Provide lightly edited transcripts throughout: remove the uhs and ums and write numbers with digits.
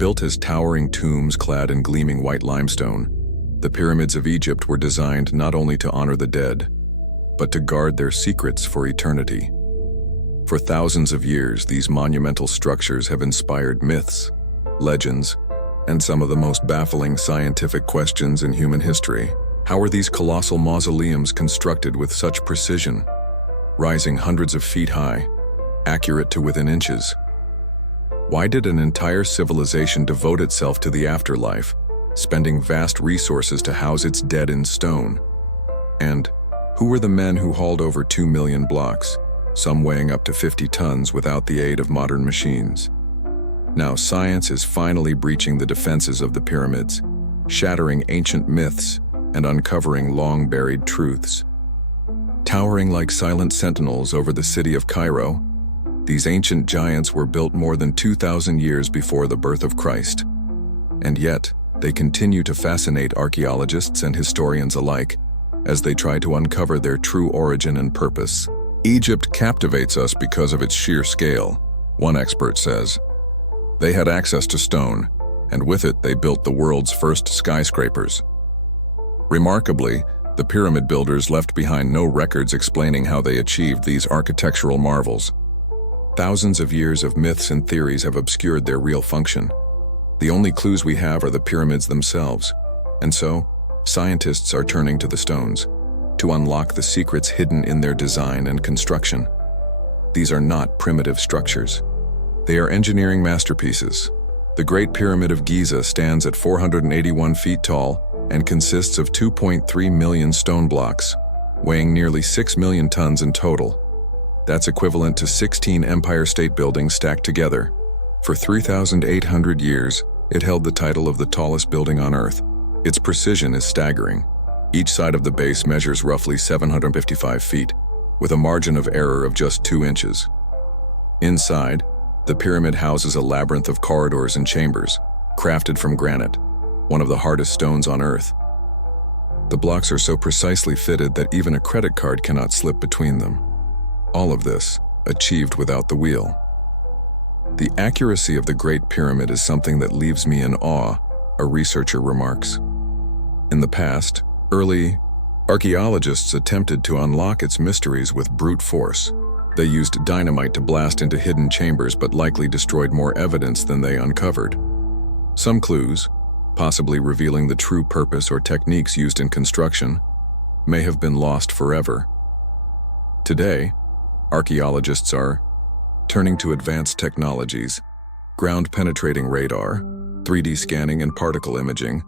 Built as towering tombs clad in gleaming white limestone, the pyramids of Egypt were designed not only to honor the dead, but to guard their secrets for eternity. For thousands of years, these monumental structures have inspired myths, legends, and some of the most baffling scientific questions in human history. How were these colossal mausoleums constructed with such precision, rising hundreds of feet high, accurate to within inches? Why did an entire civilization devote itself to the afterlife, spending vast resources to house its dead in stone? And who were the men who hauled over 2 million blocks, some weighing up to 50 tons without the aid of modern machines? Now science is finally breaching the defenses of the pyramids, shattering ancient myths and uncovering long-buried truths. Towering like silent sentinels over the city of Cairo, these ancient giants were built more than 2,000 years before the birth of Christ. And yet, they continue to fascinate archaeologists and historians alike as they try to uncover their true origin and purpose. Egypt captivates us because of its sheer scale, one expert says. They had access to stone, and with it they built the world's first skyscrapers. Remarkably, the pyramid builders left behind no records explaining how they achieved these architectural marvels. Thousands of years of myths and theories have obscured their real function. The only clues we have are the pyramids themselves, and so, scientists are turning to the stones to unlock the secrets hidden in their design and construction. These are not primitive structures. They are engineering masterpieces. The Great Pyramid of Giza stands at 481 feet tall and consists of 2.3 million stone blocks, weighing nearly 6 million tons in total. That's equivalent to 16 Empire State Buildings stacked together. For 3,800 years, it held the title of the tallest building on Earth. Its precision is staggering. Each side of the base measures roughly 755 feet, with a margin of error of just 2 inches. Inside, the pyramid houses a labyrinth of corridors and chambers, crafted from granite, one of the hardest stones on Earth. The blocks are so precisely fitted that even a credit card cannot slip between them. All of this, achieved without the wheel. The accuracy of the Great Pyramid is something that leaves me in awe, a researcher remarks. In the past, early archaeologists attempted to unlock its mysteries with brute force. They used dynamite to blast into hidden chambers but likely destroyed more evidence than they uncovered. Some clues, possibly revealing the true purpose or techniques used in construction, may have been lost forever. Today, archaeologists are turning to advanced technologies, ground-penetrating radar, 3D scanning and particle imaging,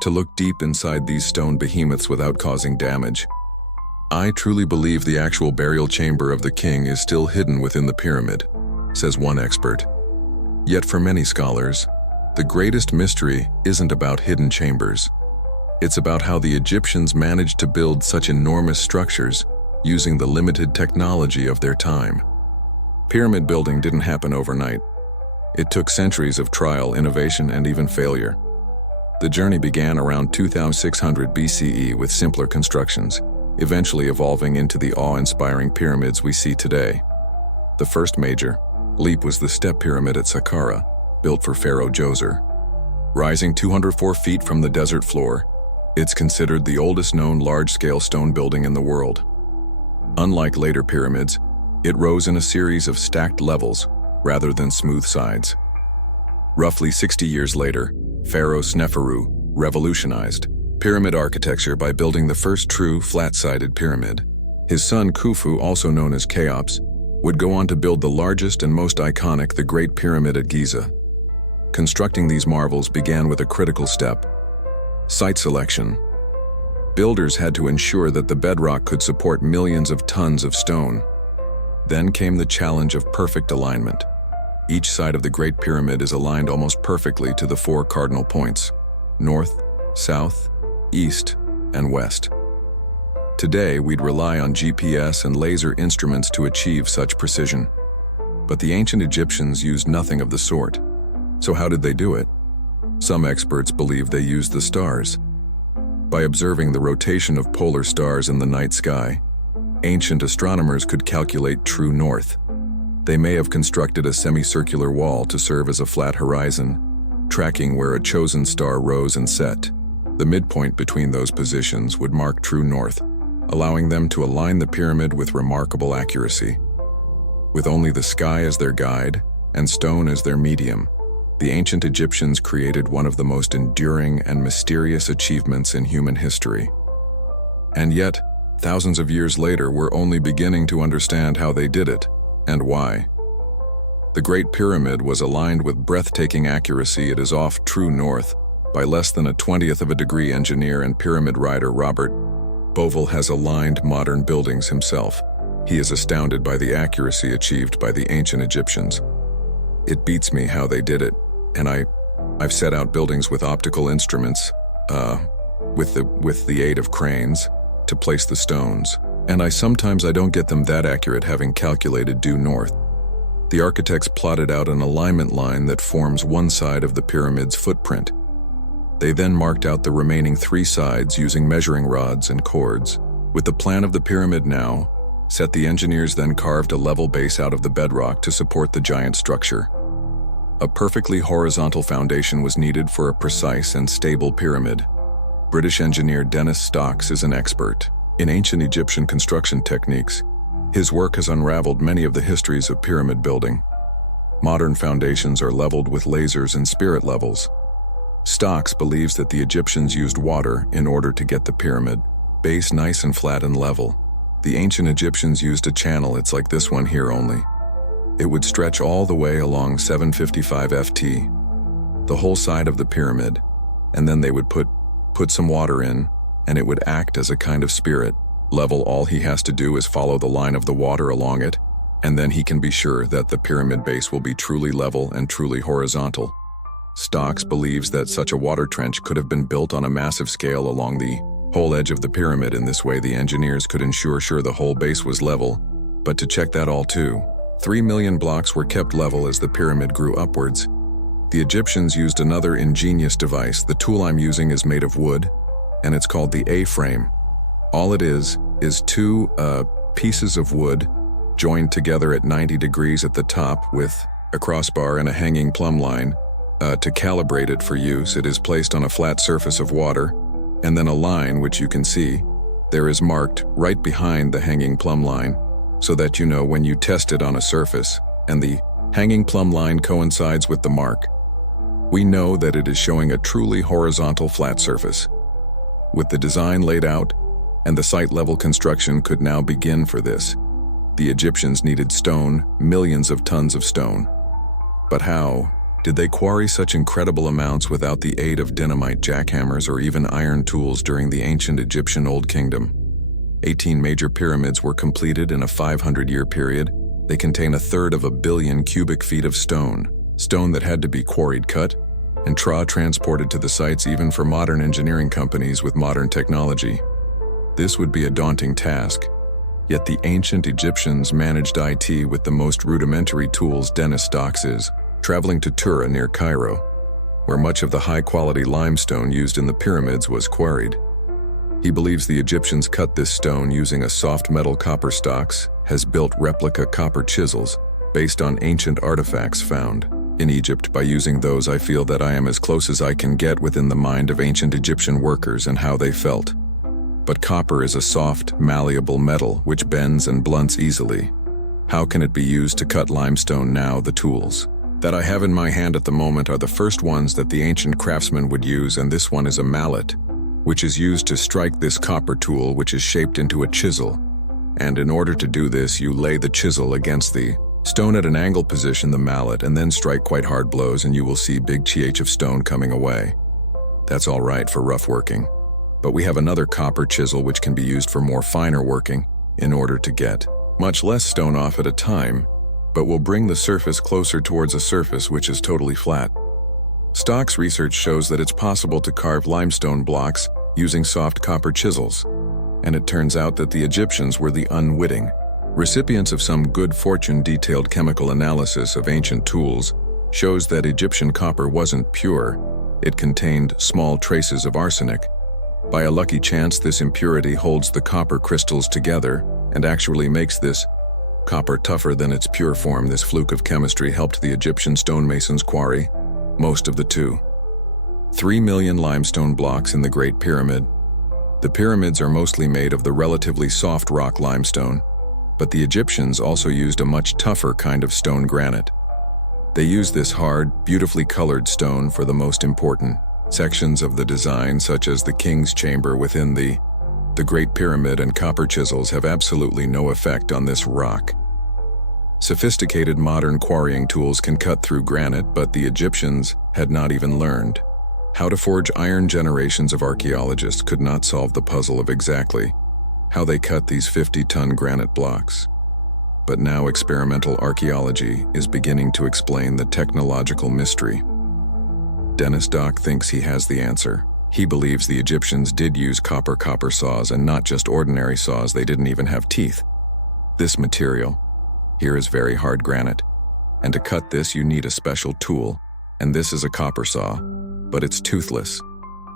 to look deep inside these stone behemoths without causing damage. I truly believe the actual burial chamber of the king is still hidden within the pyramid, says one expert. Yet for many scholars, the greatest mystery isn't about hidden chambers. It's about how the Egyptians managed to build such enormous structures using the limited technology of their time. Pyramid building didn't happen overnight. It took centuries of trial, innovation, and even failure. The journey began around 2600 BCE with simpler constructions, eventually evolving into the awe-inspiring pyramids we see today. The first major leap was the Step Pyramid at Saqqara, built for Pharaoh Djoser. Rising 204 feet from the desert floor, it's considered the oldest known large-scale stone building in the world. Unlike later pyramids, it rose in a series of stacked levels rather than smooth sides. Roughly 60 years later, Pharaoh Sneferu revolutionized pyramid architecture by building the first true flat-sided pyramid. His son Khufu, also known as Cheops, would go on to build the largest and most iconic, the Great Pyramid at Giza. Constructing these marvels began with a critical step: site selection. Builders had to ensure that the bedrock could support millions of tons of stone. Then came the challenge of perfect alignment. Each side of the Great Pyramid is aligned almost perfectly to the 4 cardinal points: north, south, east, and west. Today, we'd rely on GPS and laser instruments to achieve such precision. But the ancient Egyptians used nothing of the sort. So how did they do it? Some experts believe they used the stars. By observing the rotation of polar stars in the night sky, ancient astronomers could calculate true north. They may have constructed a semicircular wall to serve as a flat horizon, tracking where a chosen star rose and set. The midpoint between those positions would mark true north, allowing them to align the pyramid with remarkable accuracy. With only the sky as their guide and stone as their medium, the ancient Egyptians created one of the most enduring and mysterious achievements in human history. And yet, thousands of years later, we're only beginning to understand how they did it and why. The Great Pyramid was aligned with breathtaking accuracy. It is off true north by less than a 20th of a degree. Engineer and pyramid writer Robert Bovell has aligned modern buildings himself. He is astounded by the accuracy achieved by the ancient Egyptians. It beats me how they did it, and I've set out buildings with optical instruments, with the aid of cranes, to place the stones, and I sometimes don't get them that accurate, having calculated due north. The architects plotted out an alignment line that forms one side of the pyramid's footprint. They then marked out the remaining 3 sides using measuring rods and cords. With the plan of the pyramid now set, the engineers then carved a level base out of the bedrock to support the giant structure. A perfectly horizontal foundation was needed for a precise and stable pyramid. British engineer Dennis Stocks is an expert in ancient Egyptian construction techniques. His work has unraveled many of the histories of pyramid building. Modern foundations are leveled with lasers and spirit levels. Stocks believes that the Egyptians used water in order to get the pyramid base nice and flat and level. The ancient Egyptians used a channel, it's like this one here only. It would stretch all the way along 755 ft, the whole side of the pyramid, and then they would put some water in, and it would act as a kind of spirit level. All he has to do is follow the line of the water along it, and then he can be sure that the pyramid base will be truly level and truly horizontal. Stocks believes that such a water trench could have been built on a massive scale along the whole edge of the pyramid. In this way, the engineers could ensure the whole base was level. But to check that all too, 3 million blocks were kept level as the pyramid grew upwards. The Egyptians used another ingenious device. The tool I'm using is made of wood, and it's called the A-frame. All it is 2 pieces of wood joined together at 90 degrees at the top with a crossbar and a hanging plumb line. To calibrate it for use, it is placed on a flat surface of water, and then a line, which you can see, there is marked right behind the hanging plumb line, so that you know when you test it on a surface, and the hanging plumb line coincides with the mark. We know that it is showing a truly horizontal flat surface. With the design laid out, and the site-level construction could now begin for this, the Egyptians needed stone, millions of tons of stone. But how did they quarry such incredible amounts without the aid of dynamite, jackhammers, or even iron tools during the ancient Egyptian Old Kingdom? 18 major pyramids were completed in a 500-year period. They contain 1/3 of a billion cubic feet of stone that had to be quarried, cut, and transported to the sites, even for modern engineering companies with modern technology. This would be a daunting task, yet the ancient Egyptians managed it with the most rudimentary tools. Dennis Stocks is traveling to Tura near Cairo, where much of the high-quality limestone used in the pyramids was quarried. He believes the Egyptians cut this stone using a soft metal copper. Stocks has built replica copper chisels based on ancient artifacts found in Egypt. By using those, I feel that I am as close as I can get within the mind of ancient Egyptian workers and how they felt. But copper is a soft, malleable metal which bends and blunts easily. How can it be used to cut limestone now? The tools that I have in my hand at the moment are the first ones that the ancient craftsmen would use, and this one is a mallet, which is used to strike this copper tool, which is shaped into a chisel. And in order to do this, you lay the chisel against the stone at an angle, position the mallet, and then strike quite hard blows, and you will see big ch of stone coming away. That's all right for rough working. But we have another copper chisel which can be used for more finer working in order to get much less stone off at a time, but will bring the surface closer towards a surface which is totally flat. Stocks research shows that it's possible to carve limestone blocks using soft copper chisels, and it turns out that the Egyptians were the unwitting recipients of some good fortune. Detailed chemical analysis of ancient tools shows that Egyptian copper wasn't pure. It contained small traces of arsenic. By a lucky chance, this impurity holds the copper crystals together and actually makes this copper tougher than its pure form. This fluke of chemistry helped the Egyptian stonemasons quarry most of the 2.3 million limestone blocks in the Great Pyramid. The pyramids are mostly made of the relatively soft rock limestone, but the Egyptians also used a much tougher kind of stone granite. They used this hard, beautifully colored stone for the most important sections of the design, such as the king's chamber within the Great Pyramid, and copper chisels have absolutely no effect on this rock. Sophisticated modern quarrying tools can cut through granite, but the Egyptians had not even learned how to forge iron. Generations of archaeologists could not solve the puzzle of exactly how they cut these 50-ton granite blocks. But now experimental archaeology is beginning to explain the technological mystery. Dennis Dock thinks he has the answer. He believes the Egyptians did use copper saws, and not just ordinary saws. They didn't even have teeth. This material here is very hard granite, and to cut this you need a special tool, and this is a copper saw, but it's toothless.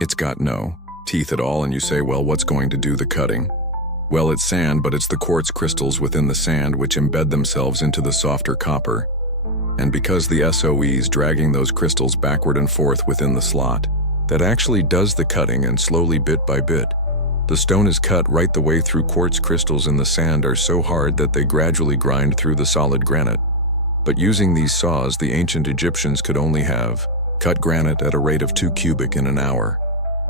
It's got no teeth at all, and you say, well, what's going to do the cutting? Well, it's sand, but it's the quartz crystals within the sand which embed themselves into the softer copper. And because the SOE's dragging those crystals backward and forth within the slot, that actually does the cutting, and slowly, bit by bit, the stone is cut right the way through. Quartz crystals in the sand are so hard that they gradually grind through the solid granite. But using these saws, the ancient Egyptians could only have cut granite at a rate of 2 cubic in an hour.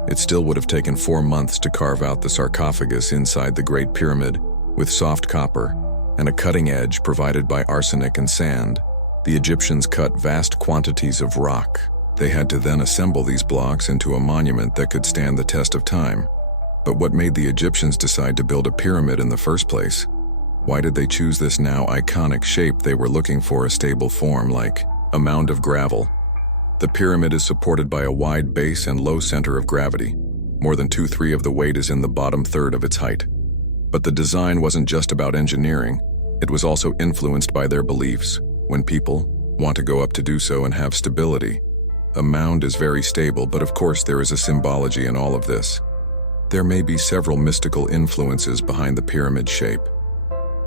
It still would have taken 4 months to carve out the sarcophagus inside the Great Pyramid with soft copper and a cutting edge provided by arsenic and sand. The Egyptians cut vast quantities of rock. They had to then assemble these blocks into a monument that could stand the test of time. But what made the Egyptians decide to build a pyramid in the first place? Why did they choose this now iconic shape? They were looking for a stable form, like a mound of gravel. The pyramid is supported by a wide base and low center of gravity. More than 2/3 of the weight is in the bottom third of its height. But the design wasn't just about engineering. It was also influenced by their beliefs. When people want to go up to do so and have stability, a mound is very stable, but of course there is a symbology in all of this. There may be several mystical influences behind the pyramid shape.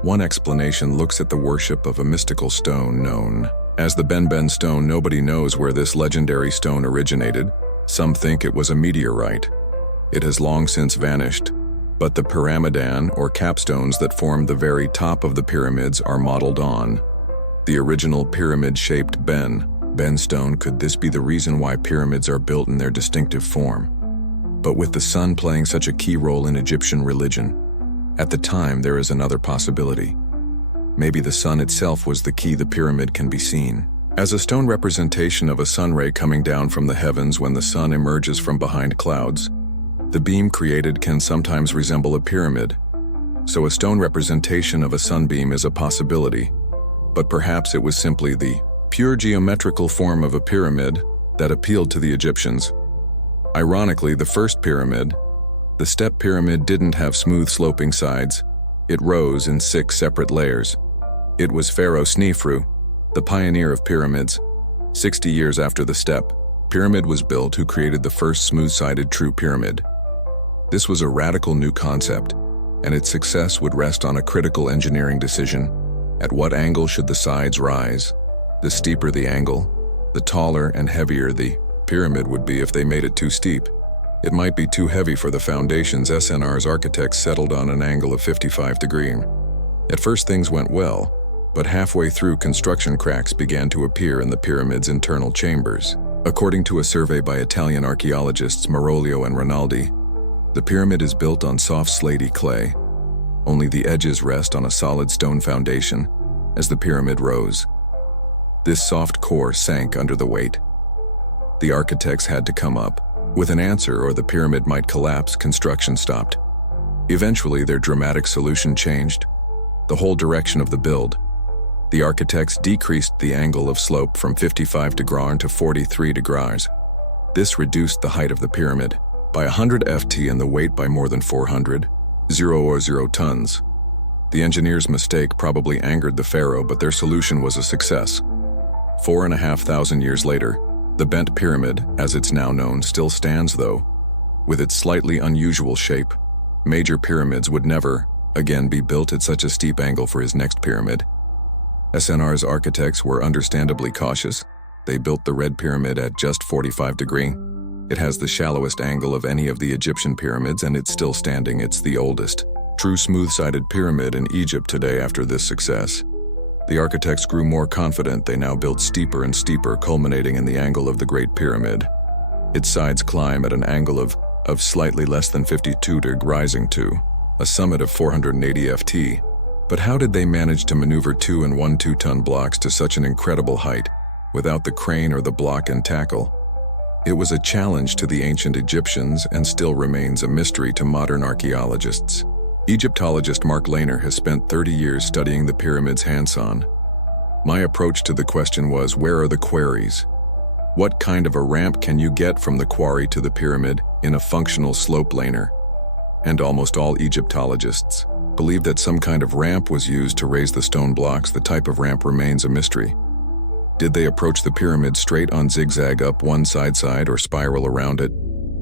One explanation looks at the worship of a mystical stone known as the Ben stone. Nobody knows where this legendary stone originated. Some think it was a meteorite. It has long since vanished, but the pyramidan, or capstones that form the very top of the pyramids, are modeled on the original pyramid-shaped Ben stone. Could this be the reason why pyramids are built in their distinctive form? But with the sun playing such a key role in Egyptian religion, at the time there is another possibility. Maybe the sun itself was the key. The pyramid can be seen as a stone representation of a sun ray coming down from the heavens when the sun emerges from behind clouds. The beam created can sometimes resemble a pyramid, so a stone representation of a sunbeam is a possibility. But perhaps it was simply the pure geometrical form of a pyramid that appealed to the Egyptians. Ironically, the first pyramid, the step pyramid, didn't have smooth sloping sides. It rose in 6 separate layers. It was Pharaoh Snefru, the pioneer of pyramids. 60 years after the step pyramid was built, who created the first smooth-sided true pyramid. This was a radical new concept, and its success would rest on a critical engineering decision. At what angle should the sides rise? The steeper the angle, the taller and heavier the pyramid would be. If they made it too steep, it might be too heavy for the foundations. SNR's architects settled on an angle of 55 degrees. At first things went well, but halfway through, construction cracks began to appear in the pyramid's internal chambers. According to a survey by Italian archaeologists Marolio and Rinaldi, the pyramid is built on soft slaty clay. Only the edges rest on a solid stone foundation as the pyramid rose. This soft core sank under the weight. The architects had to come up with an answer, or the pyramid might collapse. Construction stopped. Eventually, their dramatic solution changed the whole direction of the build. The architects decreased the angle of slope from 55 degrees to 43 degrees. This reduced the height of the pyramid by 100 ft and the weight by more than 400 tons. The engineer's mistake probably angered the pharaoh, but their solution was a success. 4,500 years later, the bent pyramid, as it's now known, still stands, though. With its slightly unusual shape, major pyramids would never again be built at such a steep angle for his next pyramid. SNR's architects were understandably cautious. They built the Red Pyramid at just 45 degrees. It has the shallowest angle of any of the Egyptian pyramids, and it's still standing. It's the oldest true smooth-sided pyramid in Egypt today. After this success, the architects grew more confident. They now built steeper and steeper, culminating in the angle of the Great Pyramid. Its sides climb at an angle of slightly less than 52 degrees, rising to a summit of 480 ft. But how did they manage to maneuver 2 and 1 2-ton blocks to such an incredible height without the crane or the block and tackle? It was a challenge to the ancient Egyptians and still remains a mystery to modern archaeologists. Egyptologist Mark Lehner has spent 30 years studying the pyramids hands-on. My approach to the question was, where are the quarries? What kind of a ramp can you get from the quarry to the pyramid in a functional slope, Lehner? And almost all Egyptologists believe that some kind of ramp was used to raise the stone blocks. The type of ramp remains a mystery. Did they approach the pyramid straight on, zigzag up one side, or spiral around it?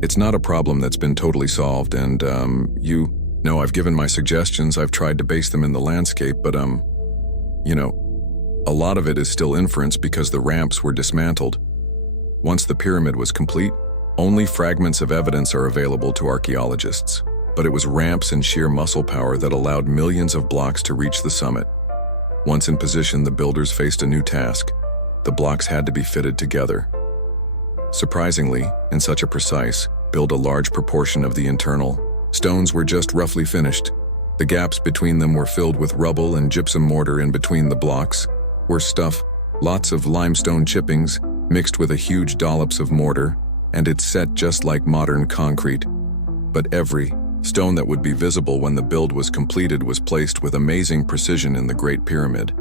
It's not a problem that's been totally solved, and I've given my suggestions. I've tried to base them in the landscape, but a lot of it is still inference because the ramps were dismantled. Once the pyramid was complete, only fragments of evidence are available to archaeologists. But it was ramps and sheer muscle power that allowed millions of blocks to reach the summit. Once in position, the builders faced a new task. The blocks had to be fitted together. Surprisingly, in such a precise build, a large proportion of the internal stones were just roughly finished. The gaps between them were filled with rubble, and gypsum mortar in between the blocks were stuff, lots of limestone chippings mixed with a huge dollops of mortar, and it's set just like modern concrete. But every stone that would be visible when the build was completed was placed with amazing precision in the Great Pyramid.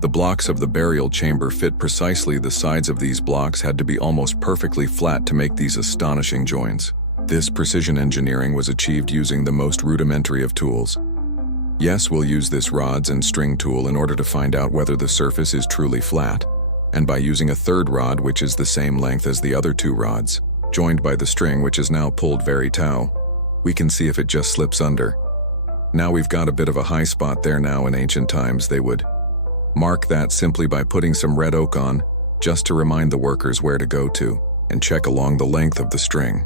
The blocks of the burial chamber fit precisely. The sides of these blocks had to be almost perfectly flat to make these astonishing joints. This precision engineering was achieved using the most rudimentary of tools. Yes, we'll use this rods and string tool in order to find out whether the surface is truly flat, and by using a third rod, which is the same length as the other 2 rods, joined by the string, which is now pulled very taut, we can see if it just slips under. Now we've got a bit of a high spot there. Now in ancient times they would mark that simply by putting some red oak on, just to remind the workers where to go to, and check along the length of the string.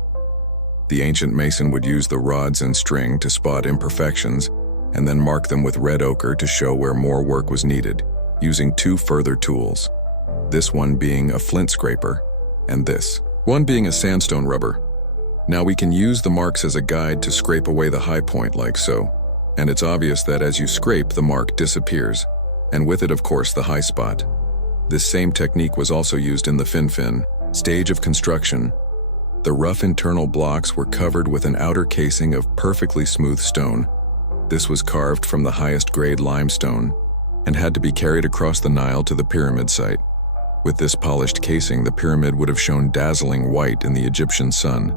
The ancient mason would use the rods and string to spot imperfections, and then mark them with red ochre to show where more work was needed, using 2 further tools. This one being a flint scraper, and this one being a sandstone rubber. Now we can use the marks as a guide to scrape away the high point like so, and it's obvious that as you scrape, the mark disappears, and with it, of course, the high spot. This same technique was also used in the fin stage of construction. The rough internal blocks were covered with an outer casing of perfectly smooth stone. This was carved from the highest grade limestone and had to be carried across the Nile to the pyramid site. With this polished casing, the pyramid would have shown dazzling white in the Egyptian sun.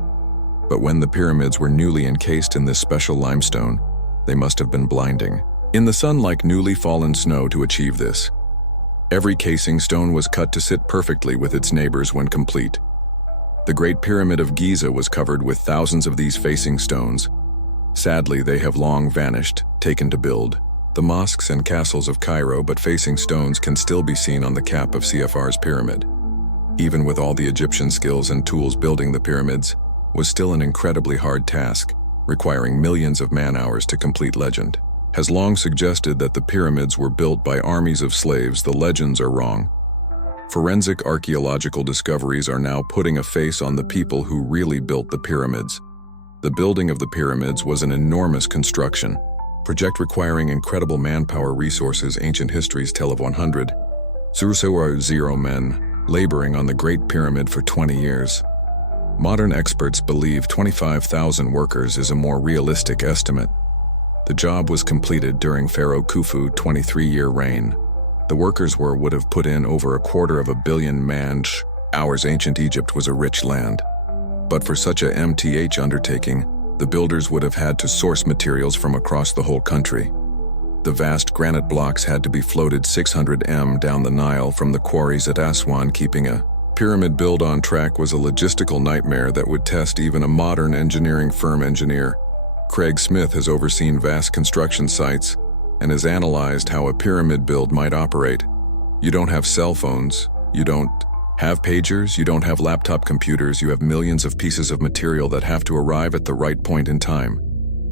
But when the pyramids were newly encased in this special limestone, they must have been blinding in the sun like newly fallen snow. To achieve this, every casing stone was cut to sit perfectly with its neighbors when complete. The Great Pyramid of Giza was covered with thousands of these facing stones. Sadly, they have long vanished, taken to build the mosques and castles of Cairo, but facing stones can still be seen on the cap of CFR's pyramid. Even with all the Egyptian skills and tools, building the pyramids was still an incredibly hard task, requiring millions of man-hours to complete. Legend has long suggested that the pyramids were built by armies of slaves. The legends are wrong. Forensic archaeological discoveries are now putting a face on the people who really built the pyramids. The building of the pyramids was an enormous construction project requiring incredible manpower resources. Ancient histories tell of 100 men laboring on the Great Pyramid for 20 years. Modern experts believe 25,000 workers is a more realistic estimate. The job was completed during Pharaoh Khufu's 23-year reign. The workers would have put in over 250 million man-hours. Ancient Egypt was a rich land. But for such a MTH undertaking, the builders would have had to source materials from across the whole country. The vast granite blocks had to be floated 600 m down the Nile from the quarries at Aswan. Keeping a pyramid build on track was a logistical nightmare that would test even a modern engineering firm. Engineer Craig Smith has overseen vast construction sites and has analyzed how a pyramid build might operate. You don't have cell phones, you don't Have pagers, you don't have laptop computers, you have millions of pieces of material that have to arrive at the right point in time.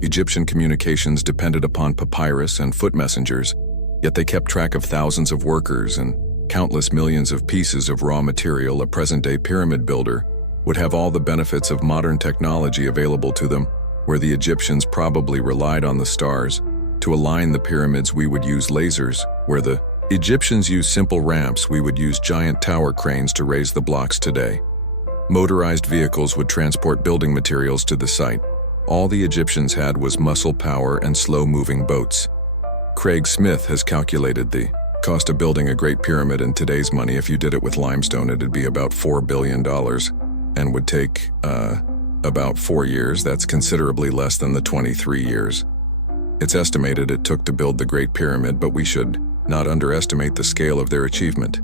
Egyptian communications depended upon papyrus and foot messengers, yet they kept track of thousands of workers and countless millions of pieces of raw material. A present-day pyramid builder would have all the benefits of modern technology available to them, where the Egyptians probably relied on the stars. To align the pyramids, we would use lasers. Where the Egyptians used simple ramps, we would use giant tower cranes to raise the blocks today. Motorized vehicles would transport building materials to the site. All the Egyptians had was muscle power and slow-moving boats. Craig Smith has calculated the cost of building a Great Pyramid in today's money. If you did it with limestone, it'd be about $4 billion and would take about 4 years. That's considerably less than the 23 years it's estimated it took to build the Great Pyramid, but we should not underestimate the scale of their achievement.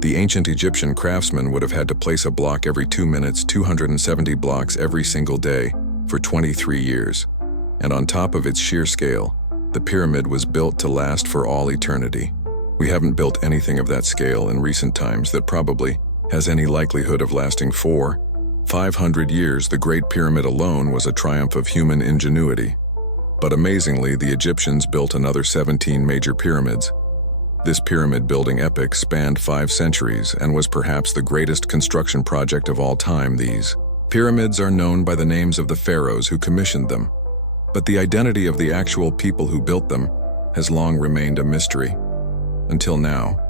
The ancient Egyptian craftsmen would have had to place a block every 2 minutes, 270 blocks every single day for 23 years. And on top of its sheer scale, the pyramid was built to last for all eternity. We haven't built anything of that scale in recent times that probably has any likelihood of lasting 500 years. The Great Pyramid alone was a triumph of human ingenuity. But amazingly, the Egyptians built another 17 major pyramids. This pyramid-building epic spanned 5 centuries and was perhaps the greatest construction project of all time. These pyramids are known by the names of the pharaohs who commissioned them, but the identity of the actual people who built them has long remained a mystery. Until now,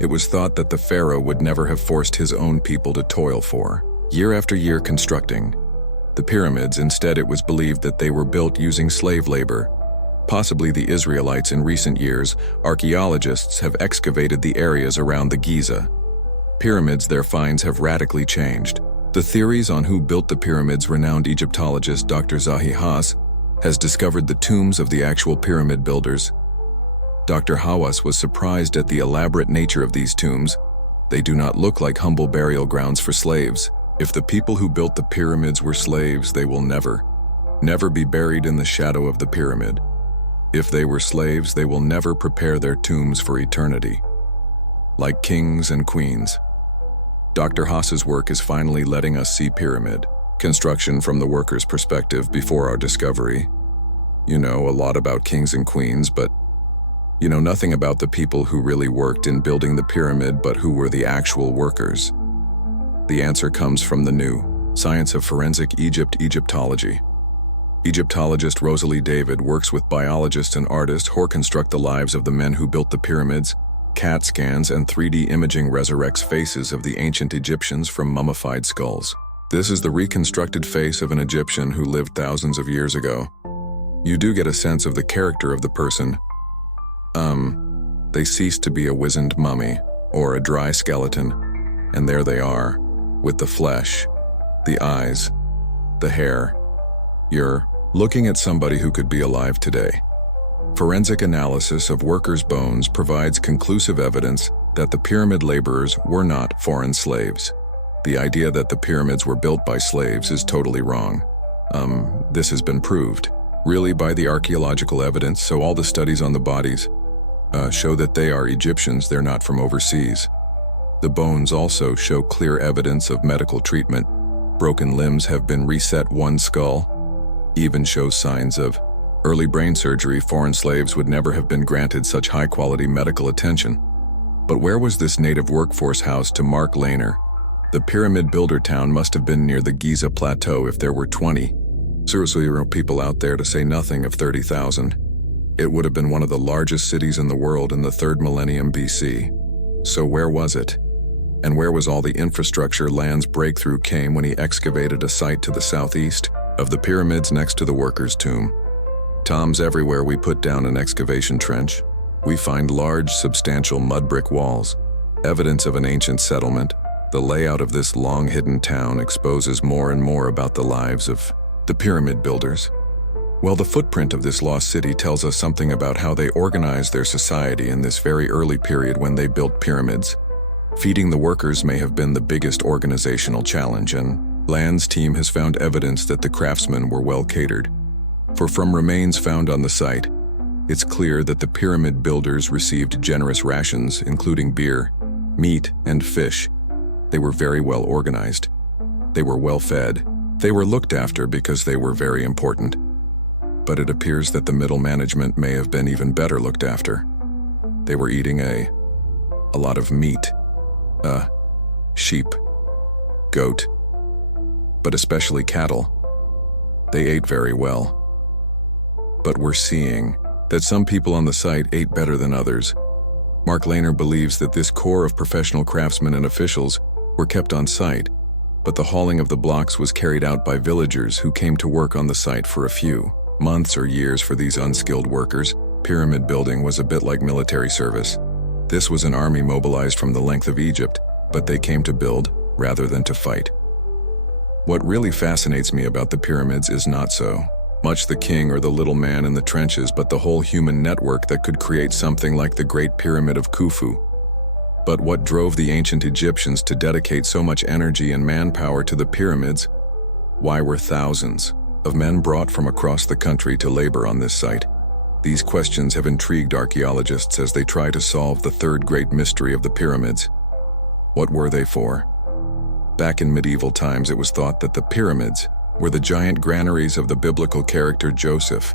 it was thought that the pharaoh would never have forced his own people to toil for, year after year, constructing the pyramids. Instead, it was believed that they were built using slave labor, possibly the Israelites. In recent years, archaeologists have excavated the areas around the Giza pyramids. Their finds have radically changed the theories on who built the pyramids. Renowned Egyptologist Dr. Zahi Hawass has discovered the tombs of the actual pyramid builders. Dr. Hawass was surprised at the elaborate nature of these tombs. They do not look like humble burial grounds for slaves. If the people who built the pyramids were slaves, they will never be buried in the shadow of the pyramid. If they were slaves, they will never prepare their tombs for eternity. Like kings and queens, Dr. Haas's work is finally letting us see pyramid construction from the worker's perspective. Before our discovery, you know a lot about kings and queens, but you know nothing about the people who really worked in building the pyramid, but who were the actual workers. The answer comes from the new science of forensic Egyptology. Egyptologist Rosalie David works with biologists and artists who reconstruct the lives of the men who built the pyramids. CAT scans and 3D imaging resurrects faces of the ancient Egyptians from mummified skulls. This is the reconstructed face of an Egyptian who lived thousands of years ago. You do get a sense of the character of the person. They ceased to be a wizened mummy or a dry skeleton, and there they are, with the flesh, the eyes, the hair. You're looking at somebody who could be alive today. Forensic analysis of workers' bones provides conclusive evidence that the pyramid laborers were not foreign slaves. The idea that the pyramids were built by slaves is totally wrong. This has been proved, really, by the archaeological evidence. So all the studies on the bodies show that they are Egyptians, they're not from overseas. The bones also show clear evidence of medical treatment. Broken limbs have been reset. One skull even shows signs of early brain surgery. Foreign slaves would never have been granted such high-quality medical attention. But where was this native workforce housed? To Mark Lehner, the pyramid builder town must have been near the Giza Plateau. If there were 20 people out there, to say nothing of 30,000, it would have been one of the largest cities in the world in the 3rd millennium BC. So where was it? And where was all the infrastructure? Land's breakthrough came when he excavated a site to the southeast of the pyramids next to the worker's tomb. Tombs everywhere. We put down an excavation trench. We find large, substantial mud brick walls, evidence of an ancient settlement. The layout of this long-hidden town exposes more and more about the lives of the pyramid builders. Well, the footprint of this lost city tells us something about how they organized their society in this very early period when they built pyramids. Feeding the workers may have been the biggest organizational challenge, and Land's team has found evidence that the craftsmen were well catered. For from remains found on the site, it's clear that the pyramid builders received generous rations, including beer, meat, and fish. They were very well organized. They were well fed. They were looked after because they were very important. But it appears that the middle management may have been even better looked after. They were eating a lot of meat. Sheep, goat, but especially cattle. They ate very well. But we're seeing that some people on the site ate better than others. Mark Lehner believes that this core of professional craftsmen and officials were kept on site, but the hauling of the blocks was carried out by villagers who came to work on the site for a few months or years. For these unskilled workers, pyramid building was a bit like military service. This was an army mobilized from the length of Egypt, but they came to build rather than to fight. What really fascinates me about the pyramids is not so much the king or the little man in the trenches, but the whole human network that could create something like the Great Pyramid of Khufu. But what drove the ancient Egyptians to dedicate so much energy and manpower to the pyramids? Why were thousands of men brought from across the country to labor on this site? These questions have intrigued archaeologists as they try to solve the third great mystery of the pyramids. What were they for? Back in medieval times, it was thought that the pyramids were the giant granaries of the biblical character Joseph.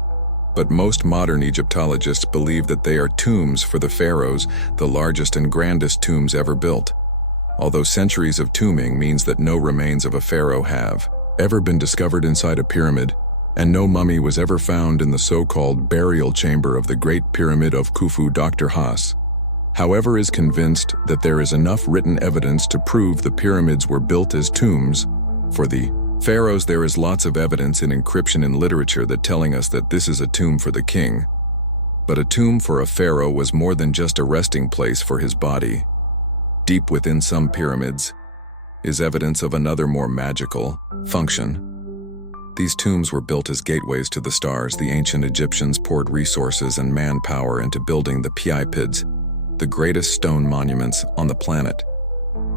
But most modern Egyptologists believe that they are tombs for the pharaohs, the largest and grandest tombs ever built. Although centuries of tombing means that no remains of a pharaoh have ever been discovered inside a pyramid, and no mummy was ever found in the so-called burial chamber of the Great Pyramid of Khufu. Dr. Haas, however, is convinced that there is enough written evidence to prove the pyramids were built as tombs for the pharaohs. There is lots of evidence in inscription and literature that telling us that this is a tomb for the king. But a tomb for a pharaoh was more than just a resting place for his body. Deep within some pyramids is evidence of another more magical function. These tombs were built as gateways to the stars. The ancient Egyptians poured resources and manpower into building the pyramids, the greatest stone monuments on the planet.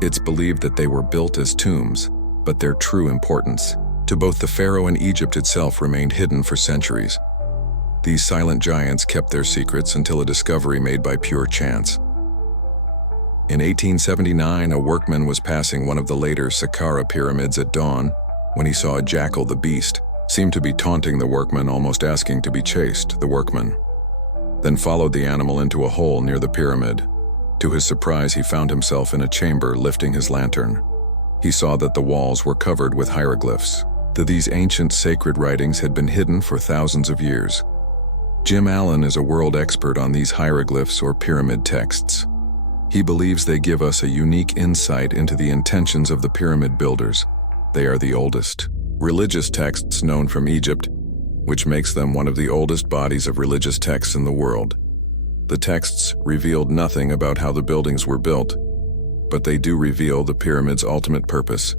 It's believed that they were built as tombs, but their true importance to both the pharaoh and Egypt itself remained hidden for centuries. These silent giants kept their secrets until a discovery made by pure chance. In 1879, a workman was passing one of the later Saqqara pyramids at dawn when he saw a jackal. The beast seemed to be taunting the workman, almost asking to be chased. The workman then followed the animal into a hole near the pyramid. To his surprise, he found himself in a chamber lifting his lantern. He saw that the walls were covered with hieroglyphs. These ancient sacred writings had been hidden for thousands of years. Jim Allen is a world expert on these hieroglyphs or pyramid texts. He believes they give us a unique insight into the intentions of the pyramid builders. They are the oldest religious texts known from Egypt, which makes them one of the oldest bodies of religious texts in the world. The texts revealed nothing about how the buildings were built, but they do reveal the pyramid's ultimate purpose.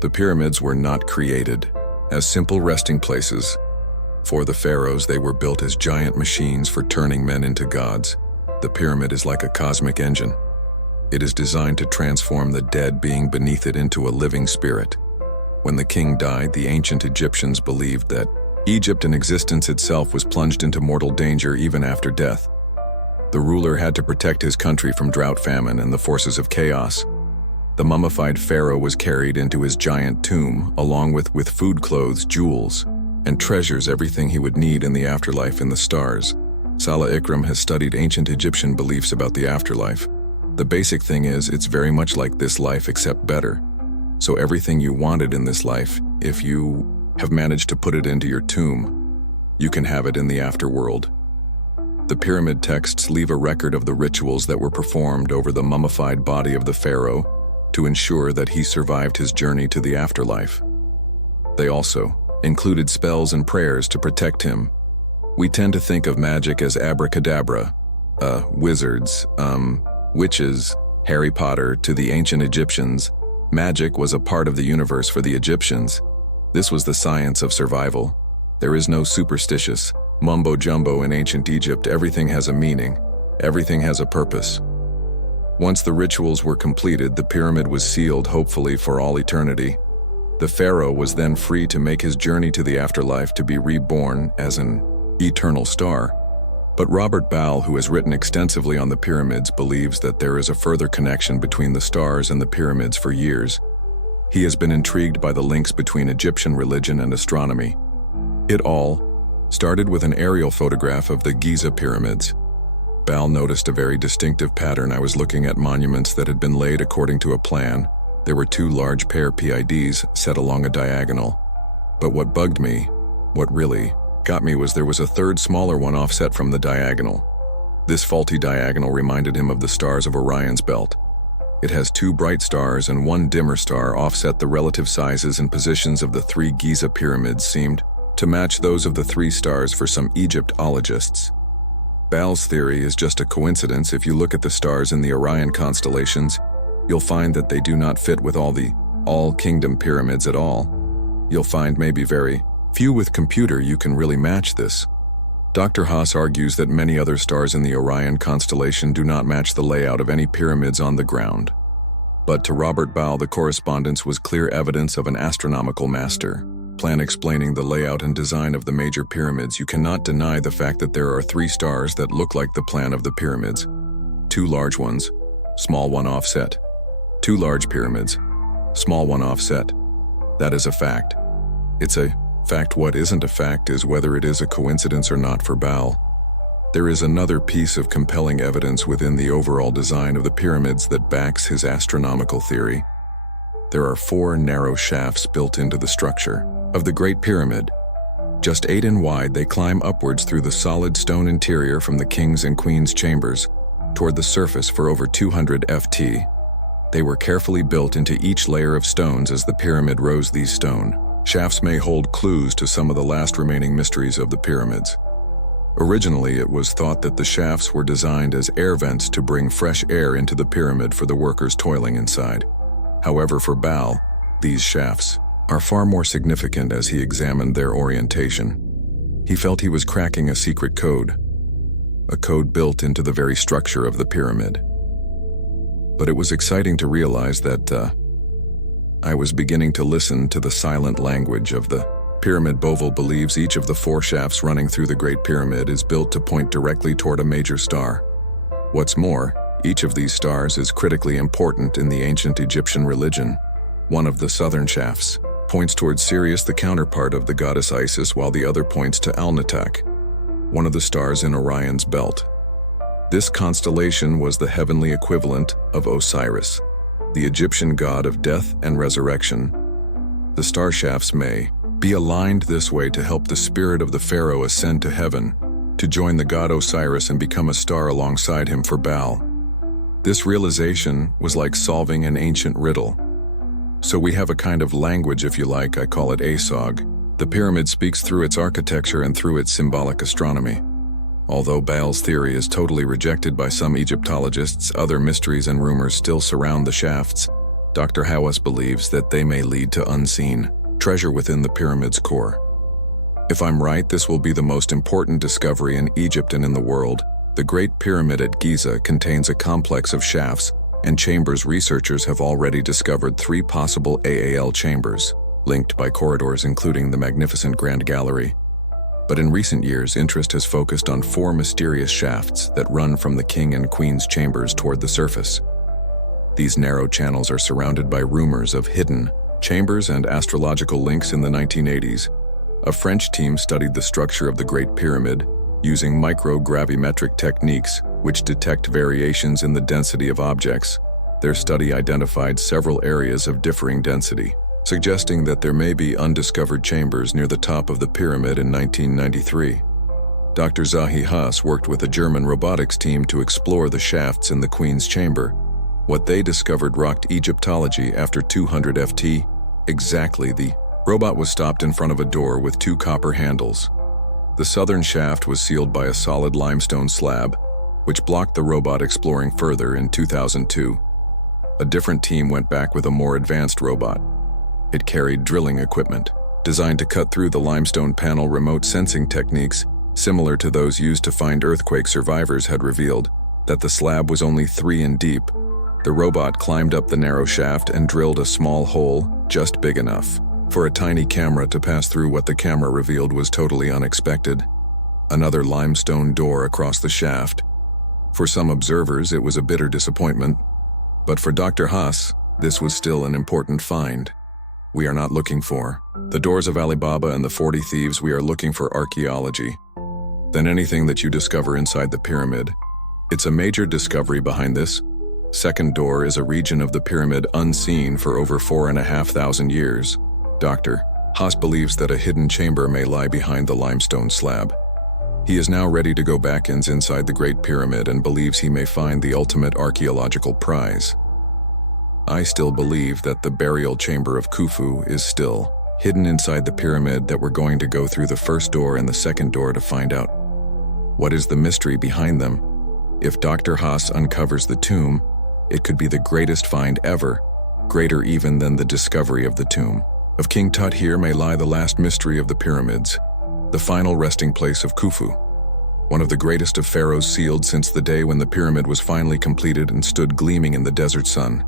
The pyramids were not created as simple resting places. For the pharaohs, they were built as giant machines for turning men into gods. The pyramid is like a cosmic engine. It is designed to transform the dead being beneath it into a living spirit. When the king died, the ancient Egyptians believed that Egypt and existence itself was plunged into mortal danger even after death. The ruler had to protect his country from drought, famine, and the forces of chaos. The mummified pharaoh was carried into his giant tomb, along with food, clothes, jewels, and treasures, everything he would need in the afterlife in the stars. Salah Ikram has studied ancient Egyptian beliefs about the afterlife. The basic thing is, it's very much like this life except better. So everything you wanted in this life, if you have managed to put it into your tomb, you can have it in the afterworld. The pyramid texts leave a record of the rituals that were performed over the mummified body of the pharaoh to ensure that he survived his journey to the afterlife. They also included spells and prayers to protect him. We tend to think of magic as abracadabra, wizards, witches, Harry Potter. To the ancient Egyptians, magic was a part of the universe. For the Egyptians, this was the science of survival. There is no superstitious mumbo-jumbo in ancient Egypt. Everything has a meaning. Everything has a purpose. Once the rituals were completed, the pyramid was sealed, hopefully for all eternity. The pharaoh was then free to make his journey to the afterlife, to be reborn as an eternal star. But Robert Ball, who has written extensively on the pyramids, believes that there is a further connection between the stars and the pyramids for years. He has been intrigued by the links between Egyptian religion and astronomy. It all started with an aerial photograph of the Giza pyramids. Ball noticed a very distinctive pattern. I was looking at monuments that had been laid according to a plan. There were two large PIDs set along a diagonal. But what bugged me, what really got me, was there was a third smaller one offset from the diagonal. This faulty diagonal reminded him of the stars of Orion's belt. It has two bright stars and one dimmer star offset. The relative sizes and positions of the three Giza pyramids seemed to match those of the three stars for some Egyptologists. Ball's theory is just a coincidence. If you look at the stars in the Orion constellations, you'll find that they do not fit with all the All-Kingdom pyramids at all. You'll find maybe very few with computer you can really match this. Dr. Haas argues that many other stars in the Orion constellation do not match the layout of any pyramids on the ground. But to Robert Ball, the correspondence was clear evidence of an astronomical master plan explaining the layout and design of the major pyramids. You cannot deny the fact that there are three stars that look like the plan of the pyramids. Two large ones, small one offset. Two large pyramids, small one offset. That is a fact. It's a fact. What isn't a fact is whether it is a coincidence or not for Ball. There is another piece of compelling evidence within the overall design of the pyramids that backs his astronomical theory. There are 4 narrow shafts built into the structure of the Great Pyramid. Just 8 in wide, they climb upwards through the solid stone interior from the king's and queen's chambers toward the surface for over 200 ft. They were carefully built into each layer of stones as the pyramid rose. These stone shafts may hold clues to some of the last remaining mysteries of the pyramids. Originally, it was thought that the shafts were designed as air vents to bring fresh air into the pyramid for the workers toiling inside. However, for Ball, these shafts are far more significant. As he examined their orientation, he felt he was cracking a secret code, a code built into the very structure of the pyramid. But it was exciting to realize that I was beginning to listen to the silent language of the pyramid. Bovell believes each of the 4 shafts running through the Great Pyramid is built to point directly toward a major star. What's more, each of these stars is critically important in the ancient Egyptian religion. One of the southern shafts points towards Sirius, the counterpart of the goddess Isis, while the other points to Alnitak, one of the stars in Orion's belt. This constellation was the heavenly equivalent of Osiris, the Egyptian god of death and resurrection. The star shafts may be aligned this way to help the spirit of the pharaoh ascend to heaven, to join the god Osiris and become a star alongside him. For Ball, this realization was like solving an ancient riddle. So we have a kind of language, if you like. I call it ASOG. The pyramid speaks through its architecture and through its symbolic astronomy. Although Ball's theory is totally rejected by some Egyptologists, other mysteries and rumors still surround the shafts. Dr. Haas believes that they may lead to unseen treasure within the pyramid's core. If I'm right, this will be the most important discovery in Egypt and in the world. The Great Pyramid at Giza contains a complex of shafts and chambers. Researchers have already discovered 3 possible AAL chambers, linked by corridors including the magnificent Grand Gallery. But in recent years, interest has focused on 4 mysterious shafts that run from the king and queen's chambers toward the surface. These narrow channels are surrounded by rumors of hidden chambers and astrological links. In the 1980s, a French team studied the structure of the Great Pyramid using microgravimetric techniques which detect variations in the density of objects. Their study identified several areas of differing density, suggesting that there may be undiscovered chambers near the top of the pyramid. In 1993, Dr. Zahi Haas worked with a German robotics team to explore the shafts in the Queen's chamber. What they discovered rocked Egyptology. After 200 ft exactly, the robot was stopped in front of a door with 2 copper handles. The southern shaft was sealed by a solid limestone slab, which blocked the robot exploring further. In 2002, a different team went back with a more advanced robot. It carried drilling equipment designed to cut through the limestone panel. Remote sensing techniques, similar to those used to find earthquake survivors, had revealed that the slab was only 3 in deep. The robot climbed up the narrow shaft and drilled a small hole just big enough for a tiny camera to pass through. What the camera revealed was totally unexpected. Another limestone door across the shaft. For some observers, it was a bitter disappointment, but for Dr. Haas, this was still an important find. We are not looking for the doors of Alibaba and the 40 thieves. We are looking for archaeology. Then anything that you discover inside the pyramid. It's a major discovery behind this. Second door is a region of the pyramid unseen for over 4,500 years. Dr. Haas believes that a hidden chamber may lie behind the limestone slab. He is now ready to go back inside the Great Pyramid and believes he may find the ultimate archaeological prize. I still believe that the burial chamber of Khufu is still hidden inside the pyramid, that we're going to go through the first door and the second door to find out what is the mystery behind them. If Dr. Haas uncovers the tomb, it could be the greatest find ever, greater even than the discovery of the tomb of King Tut. Here may lie the last mystery of the pyramids, the final resting place of Khufu, one of the greatest of pharaohs, sealed since the day when the pyramid was finally completed and stood gleaming in the desert sun.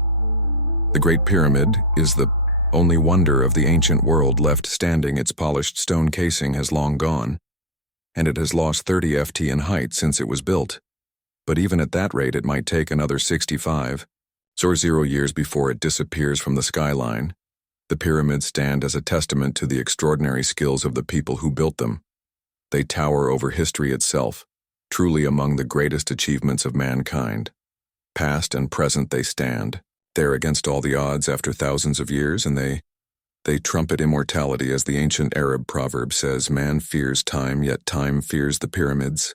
The Great Pyramid is the only wonder of the ancient world left standing. Its polished stone casing has long gone, and it has lost 30 ft in height since it was built. But even at that rate, it might take another 65 or 0 years before it disappears from the skyline. The pyramids stand as a testament to the extraordinary skills of the people who built them. They tower over history itself, truly among the greatest achievements of mankind. Past and present they stand, there against all the odds after thousands of years, and they trumpet immortality. As the ancient Arab proverb says, man fears time, yet time fears the pyramids.